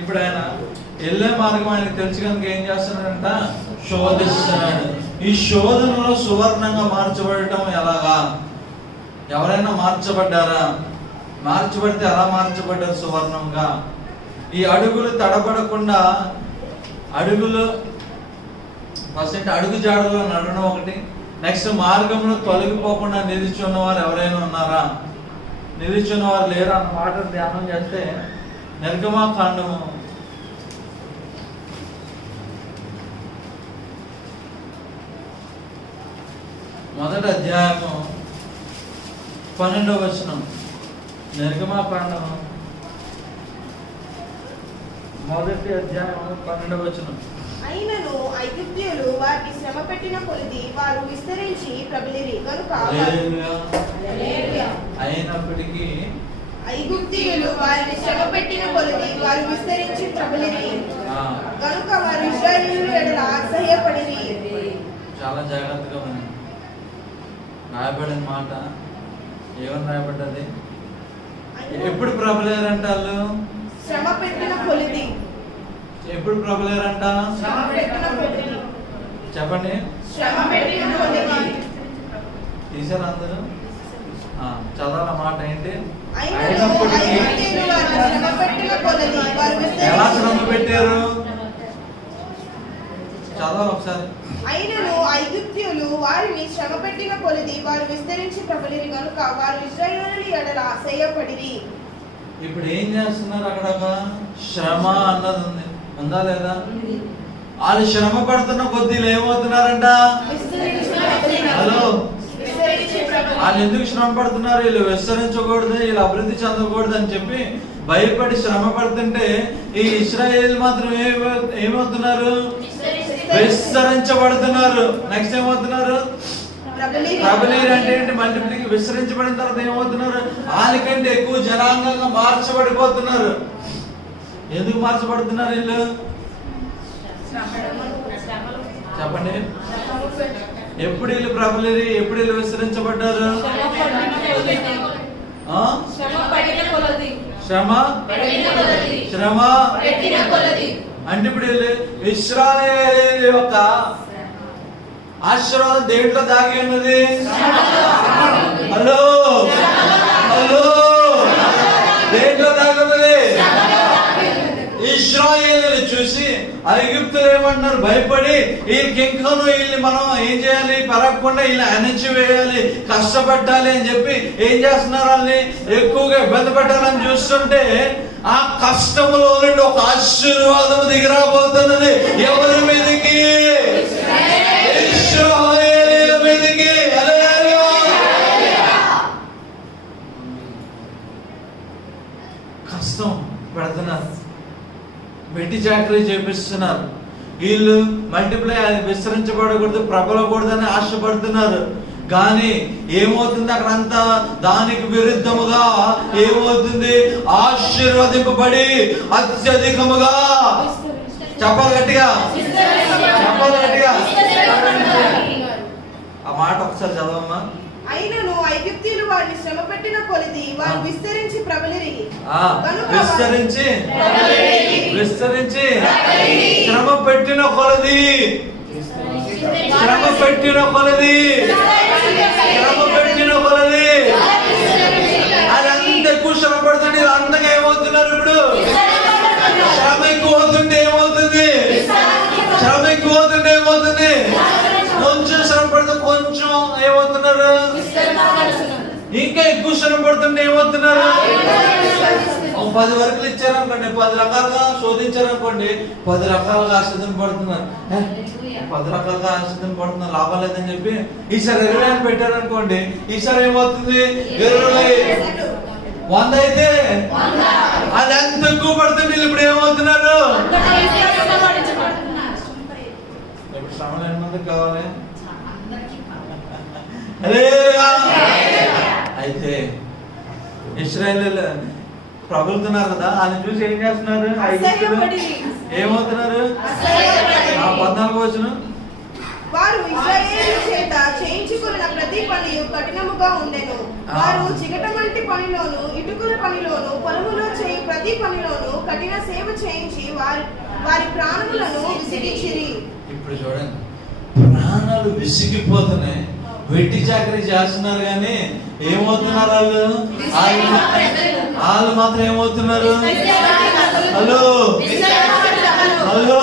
ఇప్పుడు ఆయన వెళ్ళే మార్గం ఆయనకు తెలుసు కనుక ఏం చేస్తున్నాడంట, శోధిస్తున్నాడు. ఈ శోధనలో సువర్ణంగా మార్చబడటం ఎలాగా? ఎవరైనా మార్చబడ్డారా? మార్చబడితే ఎలా మార్చబడ్డారు సువర్ణంగా? ఈ అడుగులు తడబడకుండా, అడుగులు ఫస్ట్ అడుగు జాడలో నడవడం ఒకటి, నెక్స్ట్ మార్గంలో తొలగిపోకుండా నిలిచి ఉన్నవారు ఎవరైనా ఉన్నారా? నిలిచి ఉన్నవారు లేరు అన్న మాట ధ్యానం చేస్తే నిర్గమాకాండము 1వ అధ్యాయము 12వ వచనం. నిర్గమాకాండము 1వ అధ్యాయము 12వ వచనం. అయినను ఐగుప్తీయులు వారిని శ్రమ పెట్టిన కొలది వారు విస్తరించి ప్రబలిరి కనుక, అయినప్పటికీ ఐగుప్తీయులు వారిని శ్రమ పెట్టిన కొలది వారు విస్తరించి ప్రబలిరి కనుక వారు ఇశ్రాయేలు ఎడల అసహ్యపడిరి. చాలా జాగ్రత్తగా ఉంది. రాయబడిన మాట ఏమని రాయబడ్డది? ఎప్పుడు ప్రబలేరంట వాళ్ళు? శ్రమ పెట్టిన కొలది. ఎప్పుడు ప్రబలేరంట? శ్రమ పెట్టిన కొలది. చెప్పండి. శ్రమ పెట్టిన కొలది. తీసారు అందరూ? చదవాల మాట ఏంటి? అయినప్పటికీ ఎలా శ్రమ పెట్టారు? చదవాలి ఒకసారి. అయినను ఐగుప్తీయులు వారిని శ్రమ పెట్టిన కొలది వారు విస్తరించి ప్రబలిరి కనుక వారు ఇశ్రాయేలు ఎడల అసహ్యపడిరి. ఇప్పుడు ఏం చేస్తున్నారు? అక్కడ శ్రమ అన్నది ఉంది, ఉందా లేదా? వాళ్ళు శ్రమ పడుతున్న కొద్దిగా ఏమవుతున్నారంట? హలో, వాళ్ళు ఎందుకు శ్రమ పడుతున్నారు? వీళ్ళు విస్తరించకూడదు, వీళ్ళు అభివృద్ధి చెందకూడదు అని చెప్పి భయపడి శ్రమ పడుతుంటే ఈ ఇశ్రాయేలు మాత్రం ఏమవుతున్నారు? విస్తరించబడుతున్నారు. నెక్స్ట్ ఏమవుతున్నారు? ప్రబలీరు అంటే ఏంటి? మల్టిప్లికి విస్తరించబడిన తర్వాత ఏమవుతున్నారు? వాళ్ళకంటే ఎక్కువ జనాంగంగా మార్చబడిపోతున్నారు. ఎందుకు మార్చబడుతున్నారు వీళ్ళు? చెప్పండి. ఎప్పుడు వీళ్ళు ప్రబలిరి, ఎప్పుడు వీళ్ళు విస్తరించబడ్డారు? శ్రమ అంటే ఇప్పుడు ఇశ్రాయేలు యొక్క ఆశీర్వాదం దేంట్లో దాగి ఉన్నది? హలో హలో, దేంట్లో దాగి ఉన్నది? ఇశ్రాయేలుని చూసి ఐగుప్తులు ఏమంటున్నారు? భయపడి వీళ్ళకి ఇంకాను వీళ్ళని మనం ఏం చేయాలి? పెరగకుండా వీళ్ళని అణిచివేయాలి, కష్టపడాలి అని చెప్పి ఏం చేస్తున్నారు? వాళ్ళని ఎక్కువగా ఇబ్బంది పెట్టాలని చూస్తుంటే ఆ కష్టంలో నుండి ఒక ఆశీర్వాదం దిగిరాబోతున్నది. ఎవరి మీదకి? ఇశ్రాయేలు మీదకి. కష్టం పెడుతున్నారు, వెట్టి చాకరీ చేపిస్తున్నారు. వీళ్ళు మల్టిప్లై విస్తరించబడకూడదు, ప్రబలకూడదు అని ఆశపడుతున్నారు. కానీ ఏమవుతుంది? అక్కడంతా దానికి విరుద్ధముగా ఏమవుతుంది? ఆశీర్వదింపబడి అత్యధికముగా. చెప్పాలి గట్టిగా, చెప్పాలి గట్టిగా. ఆ మాట ఒకసారి చదవమ్మా. అయినను ఐగుప్తీయులు వారిని శ్రమ పెట్టిన కొలది వారు విస్తరించి ప్రబలిరి. విస్తరించి శ్రమ పెట్టిన కొలది, శ్రమ పెట్టిన కొలది, శ్రమ పెట్టిన కొలది. అది అంత ఎక్కువ శ్రమ పడుతుంది. అంతగా ఏమవుతున్నారు? ఇప్పుడు శ్రమ ఎక్కువ అవుతుంటే ఏమవుతుంది? శ్రమ ఎక్కువ అవుతుంటే ఏమవుతుంది? కొంచెం శ్రమ పడితే కొంచెం ఏమవుతున్నారు? ఇంకా ఎక్కువ శ్రమ పడుతుంటే ఏమవుతున్నారు? 10 వరకులు ఇచ్చారనుకోండి, 10 రకాలుగా శోధించారనుకోండి, 10 రకాలుగా ఆశ్రదం పడుతున్నారు. 10 రకాలుగా ఆశ్రదం పడుతున్నారు, లాభం లేదని చెప్పి ఈసారి 20 అని పెట్టారనుకోండి, ఈసారి ఏమవుతుంది? 20, 100 అయితే అది ఎంత ఎక్కువ పడుతుంది. ఇప్పుడు ఏమవుతున్నారు? ఇప్పుడు శ్రమలు ఎంతమందికి కావాలి? అయితే ఇశ్రాయేలు ప్రబలుతున్నారు కదా, ఆయన చూసి ఏం చేస్తున్నారు? ఏమవుతున్నారు? 14వ వచనం. వారు ఇశ్రాయేలు చేత చేయించుకున్న ప్రతి పని కఠినముగా ఉండెను. వారు చిగట వంటి పనిలోను ఇటుకుల పనిలోను పొలములో చేయు ప్రతి పనిలోను కఠిన సేవ చేయించి వారి ప్రాణములను విసిగించిరి. ఇప్పుడు చూడండి, ప్రాణాలు విసిగిపోతున్నాయి, వెట్టి చాకరీ చేస్తున్నారు, కానీ ఏమవుతున్నారు వాళ్ళు మాత్రం ఏమవుతున్నారు? హలో హలో,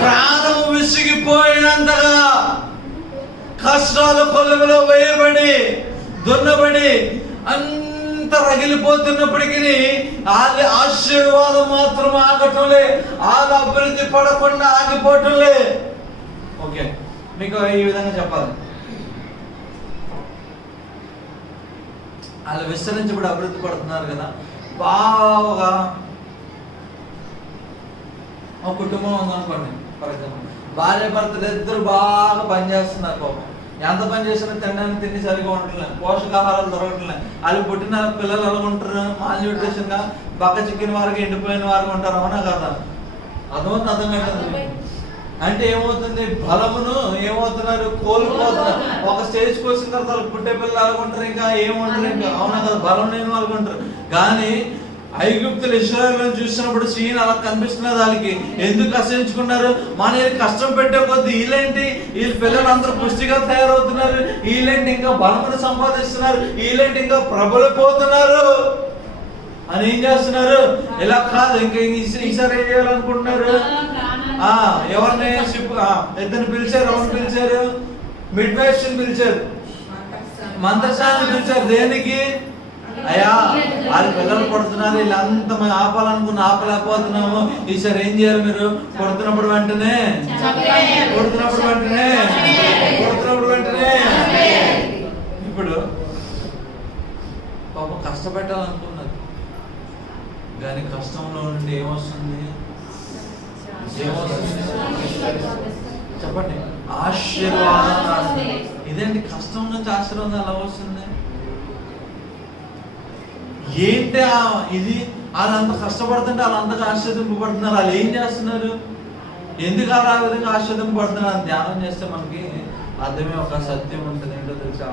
ప్రాణం విసిగిపోయినంతగా కష్టాలు కొలుములో వేయబడి దున్నబడి అంత రగిలిపోతున్నప్పటికీ వాళ్ళ ఆశీర్వాదం మాత్రం ఆగటంలే, వాళ్ళ అభివృద్ధి పడకుండా ఆగిపోవటంలే. ఓకే, మీకు ఈ విధంగా చెప్పాలి, వాళ్ళు విస్తరించబడి అభివృద్ధి పడుతున్నారు కదా. బాగా ఒక కుటుంబం ఉందనుకోండి, ఫర్ ఎగ్జాంపుల్ భార్య భర్తలు ఇద్దరు బాగా పనిచేస్తున్నారు. పాపం ఎంత పని చేసినా తినడానికి తిండి సరిగా ఉండట్లేదు, పోషకాహారాలు దొరకట్లేదు. వాళ్ళు పుట్టిన పిల్లలు ఎలా ఉంటారు? మాల్ న్యూట్రిషన్ గా బక్క చిక్కిన వారికి ఎండిపోయిన వారికి ఉంటారు. అవునా కదా? అర్థమవుతుంది? అర్థం కాదు అంటే ఏమవుతుంది? బలమును ఏమవుతున్నారు? కోల్పోతున్నారు. ఒక స్టేజ్కి వచ్చిన తర్వాత వాళ్ళు పుట్టే పిల్లలు అలాగుంటారు, ఇంకా ఏముంటారు, ఇంకా అవునా కదా? బలం లేని వాళ్ళు ఉంటారు. కానీ ఐగుప్తులు ఇశ్రాయేలును చూసినప్పుడు సీన్ అలా కనిపిస్తున్నది వాళ్ళకి. ఎందుకు అసహించుకున్నారు? మన కష్టం పెట్టే కొద్ది వీళ్ళేంటి, వీళ్ళ పిల్లలు అందరూ పుష్టిగా తయారవుతున్నారు, వీళ్ళేంటి ఇంకా బలమును సంపాదిస్తున్నారు, వీళ్ళేంటి ఇంకా ప్రబలిపోతున్నారు అని ఏం చేస్తున్నారు? ఇలా కాదు, ఇంకా ఈసారి ఏం చేయాలనుకుంటున్నారు? ఎవరిని ఇద్దరిని పిలిచారు. ఎవరిని పిలిచారు? మిడ్ వైఫ్స్ పిలిచారు, మంత్రసాన్ని పిలిచారు. దేనికి? అయ్యా వాళ్ళు పిల్లలు పడుతున్నారు, వీళ్ళంతా మేము ఆపలేకపోతున్నాము, ఈసారి ఏం చేయాలి? మీరు కొడుతున్నప్పుడు వెంటనే ఇప్పుడు పాప కష్టపెట్టాలనుకున్నది, కానీ కష్టంలో నుండి ఏమొస్తుంది? చెప్పండి, ఆశీర్వాదం. ఇదేంటి కష్టం నుంచి ఆశీర్వాదం ఎలా వస్తుంది? ఏంటి ఇది? వాళ్ళంత కష్టపడుతుంటే వాళ్ళంతగా ఆశ్చర్యింపబడుతున్నారు. వాళ్ళు ఏం చేస్తున్నారు? ఎందుకు అలా విధంగా ఆశ్చర్యింపబడుతున్నారు? ధ్యానం చేస్తే మనకి అర్థమే ఒక సత్యం ఉంటుంది. ఏంటో తెలుసా?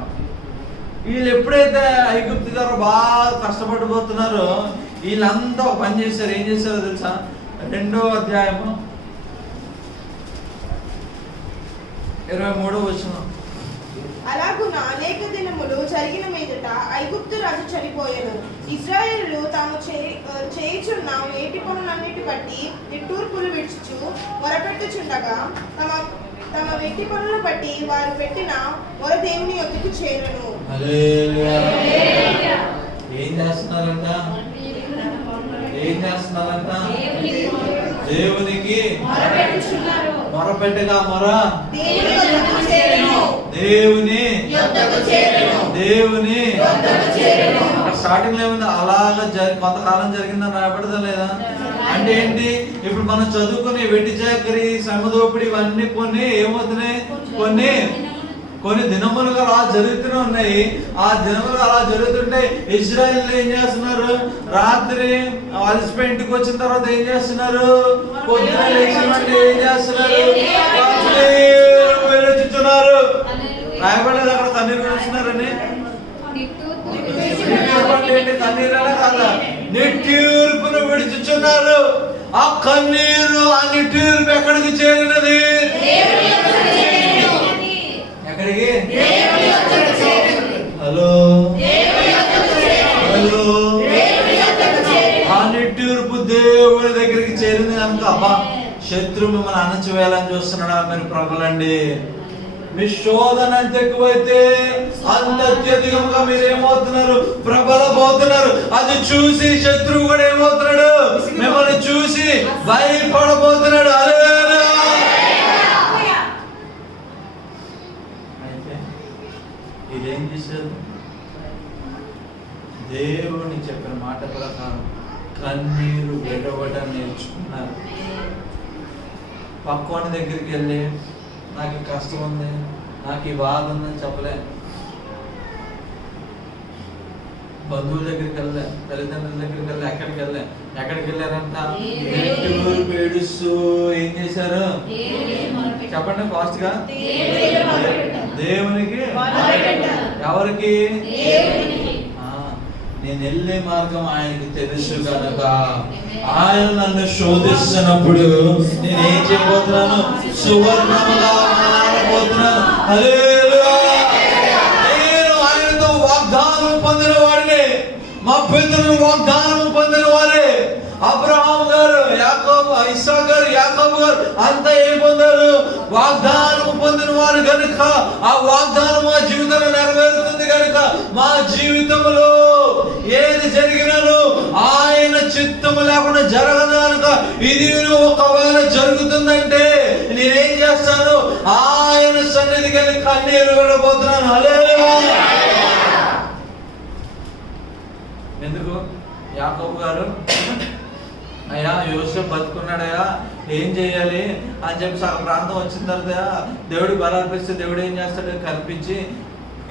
వీళ్ళు ఎప్పుడైతే ఐగుప్తు ద్వారా బాగా కష్టపడిపోతున్నారో వీళ్ళంతా ఒక పని చేశారు. ఏం చేశారో తెలుసా? 2వ అధ్యాయము 23వ వచనం. అలాగున అనేక దినములు జరిగిన మీదట ఐగుప్తు రాజు చనిపోయెను. ఇశ్రాయేలులు తాము చేయుచున్న వేటి పనులన్నిటి బట్టి నిట్టూర్పులు విడుచుచు మొరపెట్టుచుండగా తమ వెట్టి పనులను బట్టి వారు పెట్టిన మొర దేవుని యొద్దకు చేరును. ఏం చేస్తున్నారంట? దేవునికి మొరపెట్టగా మొర దేవుని స్టార్టింగ్ లో ఏముంది? అలాగా కొంతకాలం జరిగిందని రాబడదా లేదా? అంటే ఏంటి? ఇప్పుడు మనం చదువుకుని వెట్టి చాకరీ, శ్రమదోపిడి ఇవన్నీ కొన్ని ఏమవుతున్నాయి? కొన్ని దినములుగా అలా జరుగుతూనే ఉన్నాయి. ఆ దినములుగా అలా జరుగుతుంటే ఇశ్రాయేలు ఏం చేస్తున్నారు? రాత్రి అలసిపోయి ఇంటికి వచ్చిన తర్వాత ఏం చేస్తున్నారు? పొద్దున లేచినట్టు ఏం చేస్తున్నారు? విరచుతున్నారు. రాయబడలేదు అక్కడ కన్నీరు విడుస్తున్నారని. కన్నీరు కాదా? నిట్టూర్పును విడుచుచున్నారు. ఆ కన్నీరు, ఆ నిట్టూర్పు ఎక్కడికి చేరినది? ఎక్కడికి? హలో ఆ నిట్టూర్పు దేవుడి దగ్గరికి చేరింది కనుక అబ్బా శత్రువు మిమ్మల్ని అణచివేయాలని చూస్తున్నాడా? మీరు ప్రబలండి. మీ శోధన ఎంత ఎక్కువైతే అంత అత్యధికంగా మీరు ఏమవుతున్నారు? ప్రబలపోతున్నారు. అది చూసి శత్రువు కూడా ఏమవుతున్నాడు? మిమ్మల్ని చూసి భయపడబోతున్నాడు. అయితే ఇదేం చేశారు? దేవుని చెప్పిన మాట ప్రకారం కన్నీరు విడవడం నేర్చుకున్నారు. పక్కోని దగ్గరికి వెళ్ళి నాకు కష్టం ఉంది, నాకు ఈ బాధ ఉందని చెప్పలే. బంధువుల దగ్గరికి వెళ్ళలే, తల్లిదండ్రుల దగ్గరికి వెళ్ళి ఎక్కడికి వెళ్ళారంట? ఏడుస్తూ ఏం చేశారు? చెప్పండి ఫాస్ట్ గా. దేవునికి. ఎవరికి? నేను వెళ్ళే మార్గం ఆయనకి తెలుసు కనుక ఆయన నన్ను శోధిస్తున్నప్పుడు నేనేం చేయబోతున్నాను? సువర్ణముగా మారబోతున్నాను. హల్లెలూయా. నేను ఆయనతో వాగ్దానం పొందిన వాడిని. మా పితరులు వాగ్దానం పొందిన వారే. అబ్రహాం గారు, యాకోబు, ఇస్సాకు గారు, యాకోబు గారు అంతా ఏం పొందారు? వాగ్దానం పొందిన వారు కనుక ఆ వాగ్దానం మా జీవితంలో నెరవేరుతుంది కనుక మా జీవితంలో ఏది జరిగినను ఆయన చిత్తము లేకుండా జరగదు కనుక ఇది ఒకవేళ జరుగుతుందంటే నేనేం చేస్తాను? ఆయన సన్నిధికి వెళ్ళి కన్నీరు విడబోతున్నాను. హల్లెలూయా. ఎందుకు? యాకోబు గారు, అయ్యా యోసేపు బతుకున్నాడయ్యా, ఏం చేయాలి అని చెప్పి సగం ప్రాంతం వచ్చిన తర్వాత దేవుడికి బలార్పిస్తే దేవుడు ఏం చేస్తాడు? కల్పించి,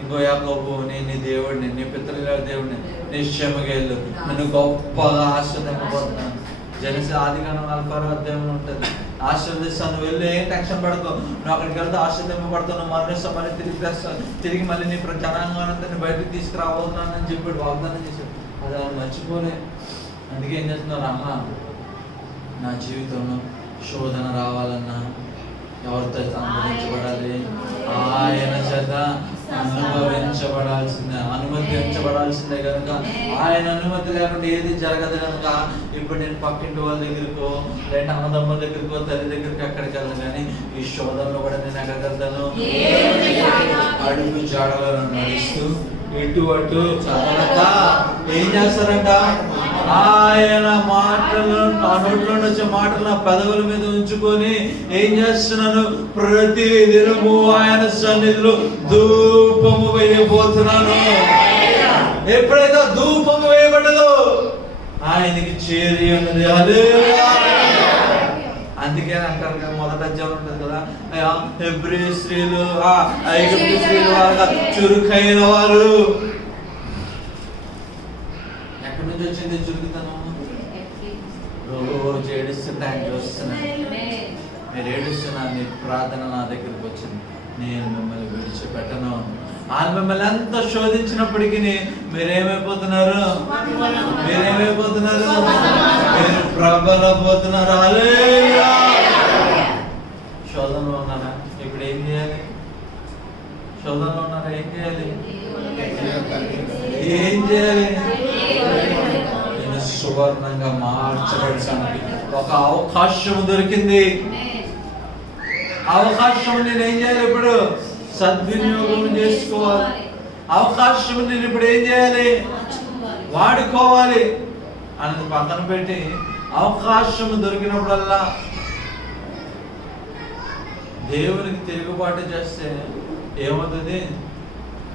ఇంకో యాకోబు, నేను నీ దేవుడిని, నీ పితరుల దేవుడిని, నిశ్చయముగా వెళ్ళు, నన్ను గొప్పగా ఆశీర్వదింపబోతున్నాను. జనసి ఆదికాండం 46వ అధ్యాయంలో ఉంటుంది. ఆశీర్వదిస్తాను, వెళ్ళి ఏం టెన్షన్ పడుకో, నువ్వు అక్కడికి వెళ్తే ఆశీర్వదింపబడతాను, మరణిస్తాను, మళ్ళీ తిరిగి తెస్తాను, తిరిగి మళ్ళీ నీ జనాంగాన్ని బయటకు తీసుకురాబోతున్నాను అని చెప్పి వాగ్దానం చేశాడు. అది ఆయన మర్చిపోలే. అందుకే ఏం చేస్తున్నారు? అమ్మా, నా జీవితంలో శోధన రావాలన్నా ఎవరితో అనుభవించబడాలి? ఆయన చేత అనుమతించబడాల్సిందే కనుక ఆయన అనుమతి లేకుండా ఏది జరగదు కనుక ఇప్పుడు నేను పక్కింటి వాళ్ళ దగ్గరకో లేదంటే అన్నదమ్ముల దగ్గరకో తల్లి దగ్గరికి ఎక్కడికి వెళ్ళను. కానీ ఈ శోధనలో కూడా నేను ఎక్కడికి వెళ్తాను? అడుగు జాడలను నడుస్తూ ఇటు అటు చదవక ఏం చేస్తారంట? ఆయన మాటలు, ఆ నోట్లో వచ్చే మాటలు నా పెదవుల మీద ఉంచుకొని ఏం చేస్తున్నాను? ప్రతి దినము ఆయన సన్నిధిలో ధూపము వేయబోతున్నాను. ఎప్పుడైతే ధూపము వేయబడ్డదో ఆయనకి చేరి ఉన్నది. హల్లెలూయా. అందుకే అంటారు కదా, మొదటి అధ్యాయం ఉంటుంది కదా, హెబ్రీ స్త్రీలు, ఐగుప్తు స్త్రీలు వాళ్ళ చురుకైన వారు. ఎక్కడి నుంచి వచ్చింది చురుకుతనం? రోజు ఏడుస్తుంటే ఆయన చూస్తున్నాను, మీరు ఏడుస్తున్నా, మీ ప్రార్థన నా దగ్గరికి వచ్చింది, నేను మిమ్మల్ని విడిచిపెట్టను. ఆయన మిమ్మల్ని ఎంత శోధించినప్పటికీ మీరేమైపోతున్నారు? మీరు ప్రబలపోతున్నారు. హల్లెలూయా. శోధనలో ఉన్నారా? ఇప్పుడు ఏం చేయాలి? శోధనలో ఉన్నారా? ఏం చేయాలి? నేను సువర్ణంగా మార్చబడడానికి ఒక అవకాశం దొరికింది. అవకాశం నేను ఏం చేయాలి? ఇప్పుడు సద్వినియోగం చేసుకోవాలి. అవకాశం నేను ఇప్పుడు ఏం చేయాలి? వాడుకోవాలి. అనేది పక్కన పెట్టి అవకాశం దొరికినప్పుడల్లా దేవునికి తిరుగుబాటు చేస్తే ఏమవుతుంది?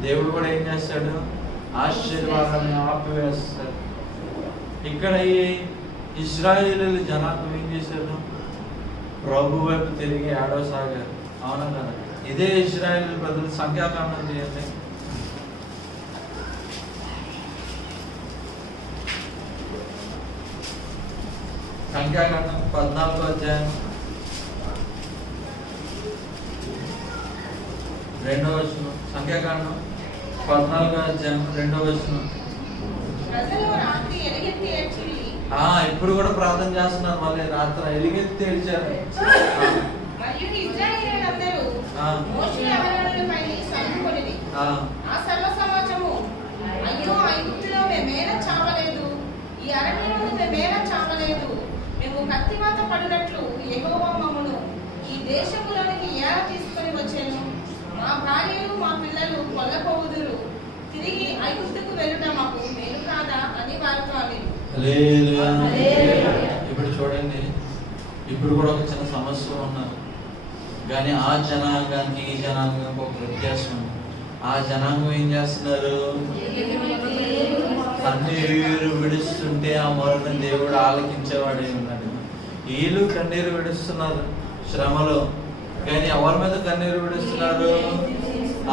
దేవుడు కూడా ఏం చేస్తాడు? ఆశీర్వాదాన్ని ఆపివేస్తాడు. ఇక్కడ ఈ ఇశ్రాయేలీయుల జనాంగం ఏం చేశారు? ప్రభు వైపు తిరిగి ఏడవసాగారు. అవునా కదా? ఇదే ఇశ్రాయేలీయుల ప్రజలు. సంఖ్యాకాండం చేయండి. సంఖ్యాకాండం 14వ అధ్యాయం 2వ వచనం. సంఖ్యాకాండం 14వ అధ్యాయం 2వ వచనం. ఇప్పుడు కూడా ప్రార్థన చేస్తున్నారు. మళ్ళీ రాత్రి ఎలుగెత్తి ఏడ్చారు. మేము కత్తివాత పడినట్లు యెహోవా మమ్మను ఈ దేశములోనికి ఎలా తీసుకొని వచ్చాను? మా భార్యలు మా పిల్లలు కొల్లపోవుదురు. తిరిగి ఐగుప్తుకు వెళ్ళుట మాకు మేలు కాదా అని వారితో అని. ఇప్పుడు చూడండి, ఇప్పుడు కూడా ఒక చిన్న సమస్య ఉన్నారు. కానీ ఆ జనాంగానికి ఈ జనాంగానికి ఒక వ్యత్యాసం. ఆ జనాంగం ఏం చేస్తున్నారు? కన్నీరు విడుస్తుంటే ఆ మొరను దేవుడు ఆలకించేవాడే ఉన్నాడు. వీళ్ళు కన్నీరు విడుస్తున్నారు శ్రమలో. కానీ ఎవరి మీద కన్నీరు విడుస్తున్నారు?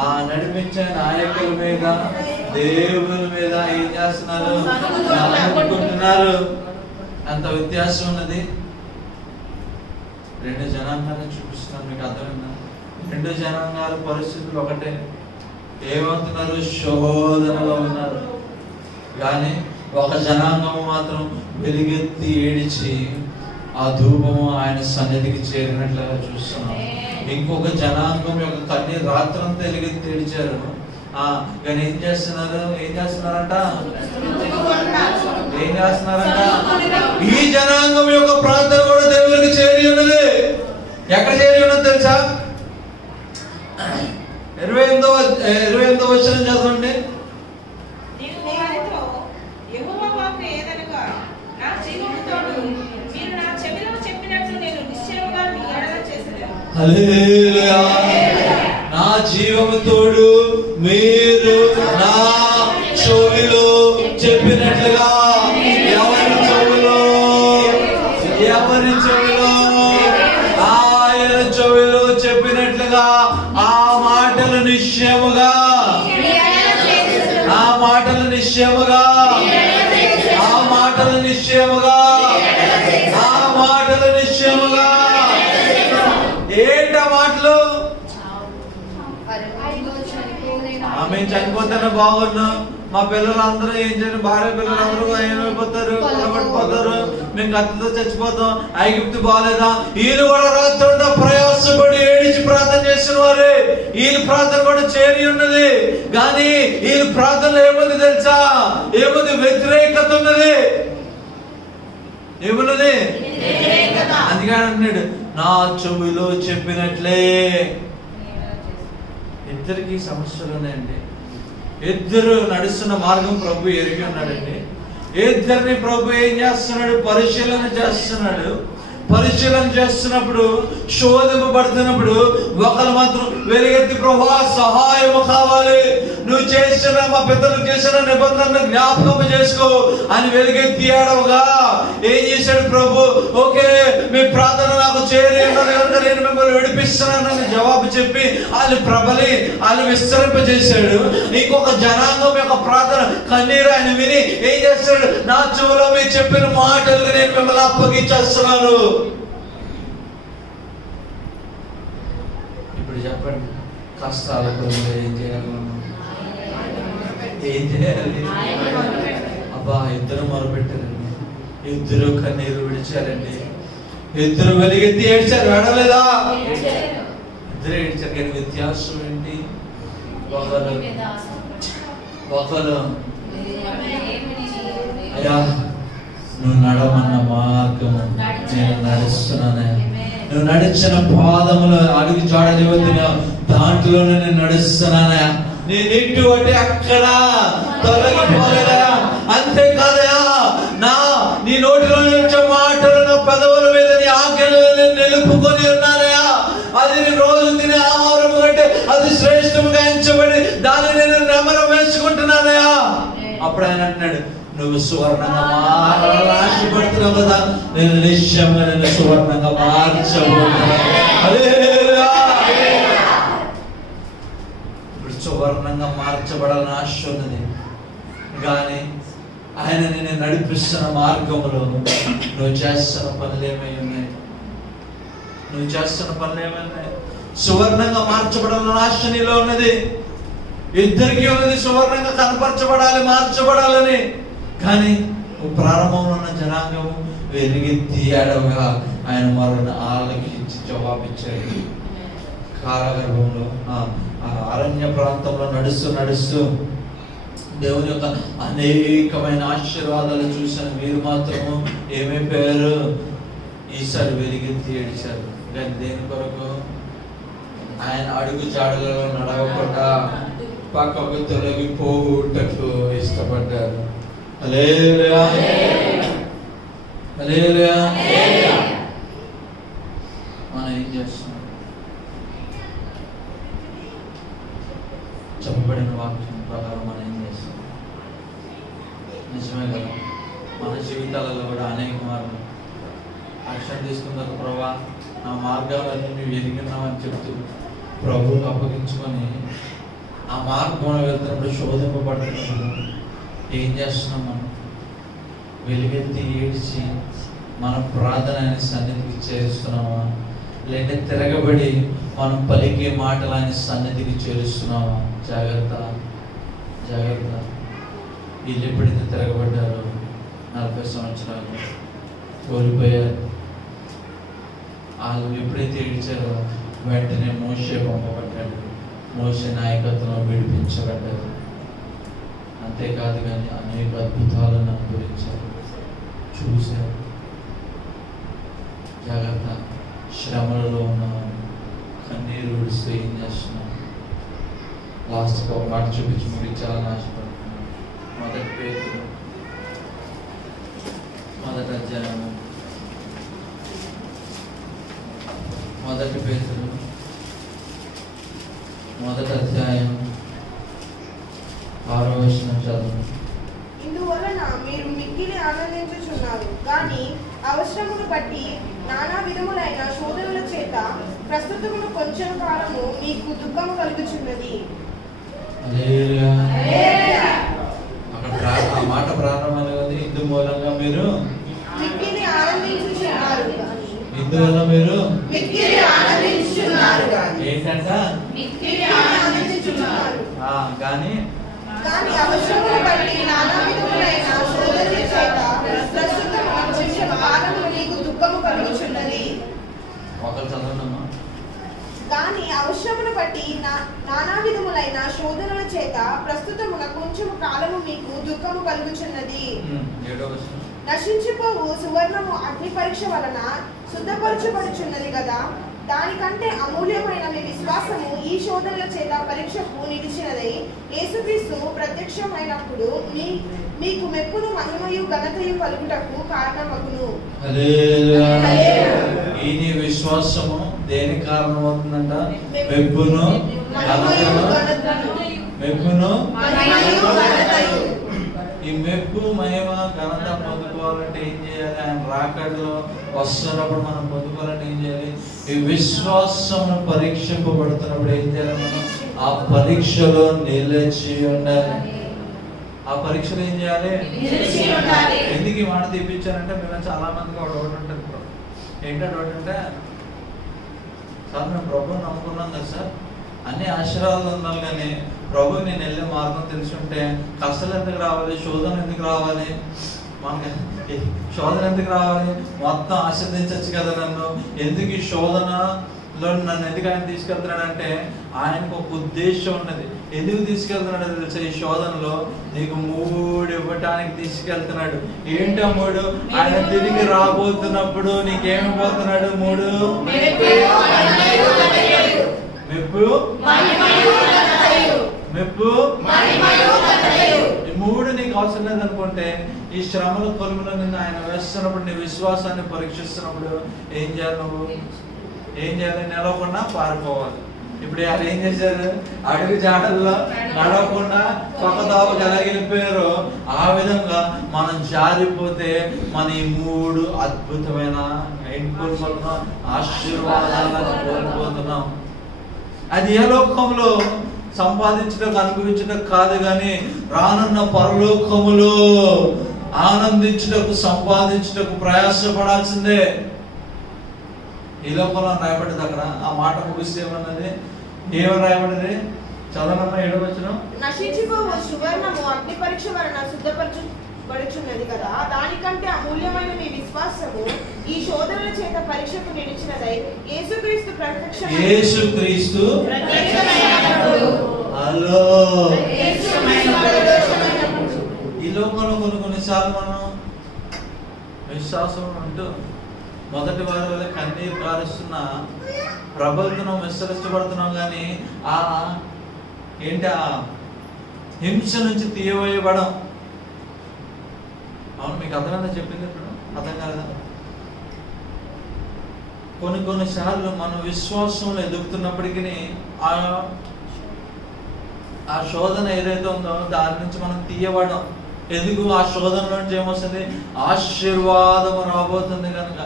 ఆ నడిపించే నాయకుల మీద, దేవుల మీద ఏం చేస్తున్నారు? అనుకుంటున్నారు. అంత వ్యత్యాసం ఉన్నది. రెండు జనాంగాలను చూపిస్తున్నాను, మీకు అర్థమైందా? రెండు జనాంగాల పరిస్థితులు ఒకటే. ఏమవుతున్నారు? శోధనలో ఉన్నారు. కానీ ఒక జనాంగం మాత్రం వెలుగెత్తి ఏడిచి ఆ ధూపము ఆయన సన్నిధికి చేరినట్లుగా చూస్తున్నాం. ఇంకొక జనాంగం యొక్క కన్నీరు రాత్రంతా వెలుగెత్తి ఏడిచారు. కానీ ఏం చేస్తున్నారంట? ఈ జనాంగం యొక్క ప్రార్థన కూడా దేవునికి చేరి ఉన్నది. ఎక్కడ చేరి ఉన్నది తెలుసా? 28వ వచనం చదవండి. హల్లెలూయా. నా జీవము తోడు మీరు నా చెవిలో చెప్పినట్లుగా. ఎవరి చెవిలో? ఆయన చెవిలో చెప్పినట్లుగా ఆ మాటలు నిశ్చయముగా ఏంట మాటలు? ఆమె చనిపోతేనే బాగున్నా, మా పిల్లలందరూ ఏం చేయాలి, భార్య పిల్లలందరూ ఏమైపోతారు, కొలబడిపోతారు, మేము కత్తితో చచ్చిపోతాం, ఐగుప్తు బాగాలేదా? వీళ్ళు కూడా రాత్రుండా ప్రయాసపడి ఏడిచి ప్రార్థన చేసిన వారే. వీళ్ళ ప్రార్థన కూడా చేరి ఉన్నది. కానీ వీళ్ళ ప్రార్థనలో ఏముంది తెలుసా? ఏముంది? వ్యతిరేకత ఉన్నది. ఏమున్నది? అందుకే అన్నాడు, నా చెవిలో చెప్పినట్లే. ఇద్దరికి సమస్యలు ఉన్నాయండి. ఇద్దరు నడుస్తున్న మార్గం ప్రభు ఎరిగి ఉన్నాడండి. ఇద్దరిని ప్రభు ఏం చేస్తున్నాడు? పరిశీలన చేస్తున్నప్పుడు, శోధింపబడుతున్నప్పుడు ఒకరు మాత్రం వెలుగెత్తి, ప్రభువా సహాయము కావాలి, నువ్వు చేసిన మా పితరులు చేసిన నిబంధనను జ్ఞాపకం చేసుకో అని వెలుగెత్తి ఏడవగా ఏం చేశాడు ప్రభు? ఓకే, మీ ప్రార్థన నాకు చేరి ఉన్నది కనుక నేను మిమ్మల్ని విడిపిస్తున్నానని జవాబు చెప్పి వాళ్ళు విస్తరింపజేశాడు. ఇంకొక జనాంగం యొక్క ప్రార్థన కన్నీరు ఆయన విని ఏం చేస్తాడు? నా చెవులో మీరు చెప్పిన మాటలు నేను మిమ్మల్ని అప్పగించేస్తున్నాను. ఇప్పుడు చెప్పండి, కష్టాలకు ఏం చేయాలి? అబ్బా, ఇద్దరు మొరపెట్టారండి, ఇద్దరు కన్నీరు విడిచారండి, ఇద్దరు వెలిగెత్తి ఏడ్చారు. ఏడలేదా? ఇద్దరు ఏడ్చారు. కానీ వ్యత్యాసం ఏంటి? ఒకరు అయ్యా నువ్వు నడమన్న మార్గము నేను నడుస్తున్నానే, నువ్వు నడిచిన పాదములు అడుగు చాడనివద్దు, దాంట్లోనే నేను నడుస్తున్నానే, నేను ఎటువంటి అక్కడ తొలగిపోలేదా? అంతేకాదయా, నీ నోటిలో నుంచి మాటలు నా పెదవుల మీద నీ ఆజ్ఞలను నేను నిలుపుకొని ఉన్నానయా. అది నీ రోజు తినే ఆహారం కంటే అది శ్రేష్టముగా ఎంచబడి దాన్ని నేను నెమరం వేసుకుంటున్నానయా. అప్పుడు ఆయన అంటున్నాడు, నువ్వు సువర్ణంగా ఆశపడుతున్నావు కదా, నేను నిశ్చయంగా నేను సువర్ణంగా మార్చబోతున్నాను. ఇప్పుడు సువర్ణంగా మార్చబడాలని ఆశ ఉన్నది. కానీ ఆయన నేను నడిపిస్తున్న మార్గంలో నువ్వు చేస్తున్న పనులు ఏమై ఉన్నాయి? సువర్ణంగా మార్చబడాలని ఆశ నీలో ఉన్నది. ఇద్దరికి ఉన్నది, సువర్ణంగా కనపరచబడాలి, మార్చబడాలని. కానీ ప్రారంభంలో ఉన్న జనాంగము వెలుగెత్తి ఏడవగా ఆయన మరొక ఆలకించి జవాబిచ్చాడు. కారాగర్భంలో అరణ్య ప్రాంతంలో నడుస్తూ దేవుని యొక్క అనేకమైన ఆశీర్వాదాలు చూశాను. మీరు మాత్రము ఏమైపోయారు? ఈసారి వెలుగెత్తి ఏడిచారు. కానీ దేని కొరకు? ఆయన అడుగు జాడలలో నడవకుండా పక్కకు తొలగిపోవుటకు ఇష్టపడ్డారు. హల్లెలూయా, హల్లెలూయా. మనం ఏం చేస్తున్నాం? చెప్పబడిన వాక్యం ప్రకారం మనం ఏం చేస్తాం? నిజమే కదా, మన జీవితాలలో కూడా అనేక మార్గం రక్షణ తీసుకున్న ప్రభా నా మార్గాలన్నీ నువ్వు ఎరిగినావని చెప్తూ ప్రభువుకు అప్పగించుకొని ఆ మార్గంలో వెళ్తున్నప్పుడు శోధింపబడుతున్నప్పుడు ఏం చేస్తున్నాం? మనం వెలుగెత్తి ఏడ్చి మన ప్రార్థన ఆయన సన్నిధికి చేరుస్తున్నామా? లేదంటే తిరగబడి మనం పలికే మాటలు ఆయన సన్నిధికి చేరుస్తున్నామా? జాగ్రత్త, జాగ్రత్త. వీళ్ళు ఎప్పుడైతే తిరగబడ్డారో 40 సంవత్సరాలు కోల్పోయారు. వాళ్ళు ఎప్పుడైతే ఏడ్చారో వెంటనే మోషే పంపబడ్డాడు. మోషే నాయకత్వం విడిపించబడ్డారు. అంతేకాదు కానీ అనేక అద్భుతాలను అనుభవించారు, చూశారు. జాగ్రత్త. శ్రమలలో ఉన్నాం, కన్నీరు విడిస్తే ఏం చేస్తున్నాం? లాస్ట్గా ఒక మాట చూపించి ముగించాలని ఆశపడుతున్నాం. మొదటి పేతురు 1వ అధ్యాయం, 1 పేతురు 1వ అధ్యాయం 6వ వచనం చదువు. ఇందువలన మీరు మిక్కిలి ఆనందించుచున్నారు, కానీ అవసరమును బట్టి నానా విధములైన శోధనల చేత ప్రస్తుతమును కొంచెం కాలము మీకు దుఃఖము కలుగుచున్నది. అక్కడ ఆ మాట ప్రారంభమైనది. ఇందు మూలంగా మీరు మిక్కిలి ఆనందించుచున్నారు, ఇందువల్ల మీరు మిక్కిలి ఆనందించుచున్నారు, ఏంటంట? మిక్కిలి ఆనందించుచున్నారు, కానీ అవసరమును బట్టి నానా విధములైన శోధనల చేత ప్రస్తుతమును కొంచెం కాలము మీకు దుఃఖము కలుగుచున్నది. ఒకరు చదవనమ్మా. కానీ అవసరమును బట్టి నానా విధములైన శోధనల చేత ప్రస్తుతమున కొంచెం కాలము మీకు దుఃఖము కలుగుచున్నది. 7వ వచనం. నశించిపోవు సువర్ణము అగ్ని పరీక్ష వలన శుద్ధపరచబడుచున్నది కదా, దానికంటే అమూల్యమైన మీ విశ్వాసము ఈ శోధనల చేత పరీక్షకు నిలిచినదై యేసుక్రీస్తు ప్రత్యక్షమైనప్పుడు మీకు మెప్పును మహిమయు ఘనతయు కలుగుటకు కారణమగును. ఈ నీ విశ్వాసము దేనికి కారణమవుతుందంట? మెప్పును, మెప్పును. ఈ మెప్పు, మహిమ, ఘనత పొందుకోవాలంటే ఏం చేయాలి? ఆయన రాకడలో వస్తున్నప్పుడు మనం పొందుకోవాలంటే ఏం చేయాలి? ఈ విశ్వాసమును పరీక్షింపబడుతున్నప్పుడు ఏం చేయాలి? మనం ఆ పరీక్షలో నిలిచి ఉండాలి. ఆ పరీక్షలో ఏం చేయాలి? ఎందుకు ఈ మాట తెప్పించానంటే మేము చాలా మందికి ఒక డౌట్ ఉంటుంది. ఏంటో డౌట్ అంటే, సార్ మేము ప్రభుని నమ్ముకున్నాం కదా సార్, అన్ని ఆశీర్వాదాలు ఉండాలి, కానీ ప్రభు నేను వెళ్ళే మార్గం తెలుసుంటే కష్టాలు ఎందుకు రావాలి? శోధన ఎందుకు రావాలి? మనకి శోధన ఎందుకు రావాలి? మొత్తం ఆశీర్వదించచ్చు కదా నన్ను. ఎందుకు ఈ శోధనలో నన్ను ఎందుకు ఆయన తీసుకెళ్తున్నాడంటే ఆయనకు ఒక ఉద్దేశం ఉన్నది. ఎందుకు తీసుకెళ్తున్నాడు తెలుసా? ఈ శోధనలో నీకు 3 ఇవ్వటానికి తీసుకెళ్తున్నాడు. ఏంటో 3? ఆయన తిరిగి రాబోతున్నప్పుడు నీకేమిపోతున్నాడు? 3 మెప్పు, మెప్పు. ఈ 3 నీకు అవసరం లేదనుకుంటే ఈ శ్రమల కొలుములో నిన్ను ఆయన వేస్తున్నప్పుడు, నీ విశ్వాసాన్ని పరీక్షిస్తున్నప్పుడు ఏం చేయాలి? నువ్వు ఏం చేయాలి? నిలవకుండా పారిపోవాలి. ఇప్పుడు వాళ్ళు ఏం చేశారు? అడుగు జాడల్లో నడవకుండా పక్కదాపుకు ఎలా వెళ్ళిపోయారో ఆ విధంగా మనం జారిపోతే మన ఈ 3 అద్భుతమైన ఆశీర్వాదాలను కోల్పోతున్నాం. అది ఏ లోకంలో సంపాదించడం, అనుభవించడం కాదు, కానీ రానున్న పరలోకములో ఆనందించుటకు, సంపాదించుటకు ప్రయాసపడాల్సిందే. ఈ లోకంలో రాయబడ్డది. అక్కడ ఆ మాట ముగిస్తే ఏమన్నది? ఏమని రాయబడ్డది? చదవనమ్మా 7వ వచనం. నశించిపోవు సువర్ణము అగ్ని పరీక్ష వలన శుద్ధపరచబడుచున్నది కదా, దానికంటే అమూల్యమైన మీ విశ్వాసము ఈ శోధనల చేత పరీక్షకు నిలిచినదై యేసుక్రీస్తు హలో. ఈ లోకంలో కొన్నిసార్లు మనం విశ్వాసం అంటూ మొదటి వారి వల్ల కన్నీరు కారుస్తున్నా ప్రబలుతున్నాం, విస్తరించబడుతున్నాం, కానీ ఆ ఏంటి ఆ హింస నుంచి తీయవేయబడం. అవును, మీకు అర్థమైందా చెప్పింది? ఇప్పుడు అర్థం కాలేదా? కొన్నిసార్లు మనం విశ్వాసంలో ఎదుగుతున్నప్పటికీ ఆ శోధన ఏదైతే ఉందో దాని నుంచి మనం తీయబడం. ఎందుకు? ఆ శోధన నుంచి ఏమొస్తుంది? ఆశీర్వాదం రాబోతుంది కనుక.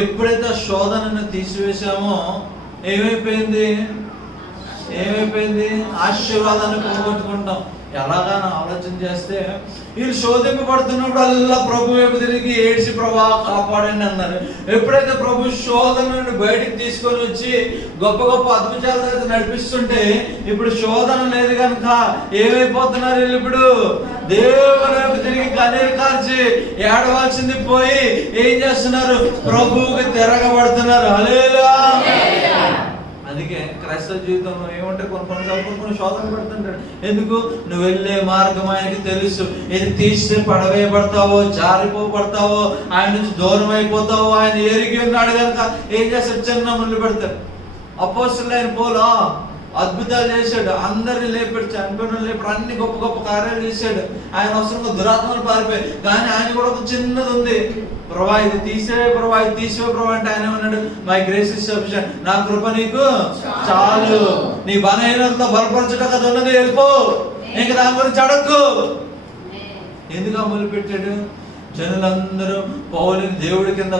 ఎప్పుడైతే ఆ శోధనను తీసివేసామో ఏమైపోయింది? ఆశీర్వాదాన్ని పోగొట్టుకుంటాం. ఎలాగానో ఆలోచన చేస్తే వీళ్ళు శోధింపబడుతున్నప్పుడు అల్లా ప్రభు వైపు తిరిగి ఏడ్చి ప్రభా కాపాడండి అన్నారు. ఎప్పుడైతే ప్రభు శోధన నుండి బయటికి తీసుకొని వచ్చి గొప్ప గొప్ప అద్భుతాలు నడిపిస్తుంటే ఇప్పుడు శోధన లేదు కనుక ఏమైపోతున్నారు వీళ్ళు? ఇప్పుడు దేవుని వైపు తిరిగి కన్నీరు కార్చి ఏడవలసింది పోయి ఏం చేస్తున్నారు? ప్రభువుకి తిరగబడుతున్నారు. హల్లెలూయా. అందుకే క్రైస్తవ జీవితంలో ఏమంటే కొన్ని శోధన పడుతుంటాడు. ఎందుకు? నువ్వు వెళ్ళే మార్గం ఆయనకి తెలుసు. ఇది తీస్తే పడవేయబడతావో, జారిపోబడతావో, ఆయన నుంచి దూరం అయిపోతావో ఆయన ఎరిగి ఉన్నాడు కనుక ఏం చేస్తాడు? చిన్న ముళ్ళు పెడతాడు. అపోస్తలుడైన పౌలు అద్భుతాలు చేశాడు, అందరిని లేపాడు, చనిపోయిన లేపాడు, అన్ని గొప్ప గొప్ప కార్యాలు చేశాడు. ఆయన అవసరంగా దురాత్మలు పారిపోయాయి. కానీ ఆయన కూడా ఒక చిన్నది ఉంది, ప్రభా ఇది తీసేవే ప్రభా, ఇది తీసేవే ప్రభా అంటే ఆయన ఉన్నాడు, మై గ్రేస్ ఇస్ సఫిషియెంట్, నా కృప నీకు చాలు, నీ బలహీనతతో బలపరచుట కదా ఉన్నది, వెళ్ళిపో, ఇంకా దాని గురించి అడక్కు. ఎందుకు అమలు పెట్టాడు? జనులందరూ పౌలుని దేవుడి కింద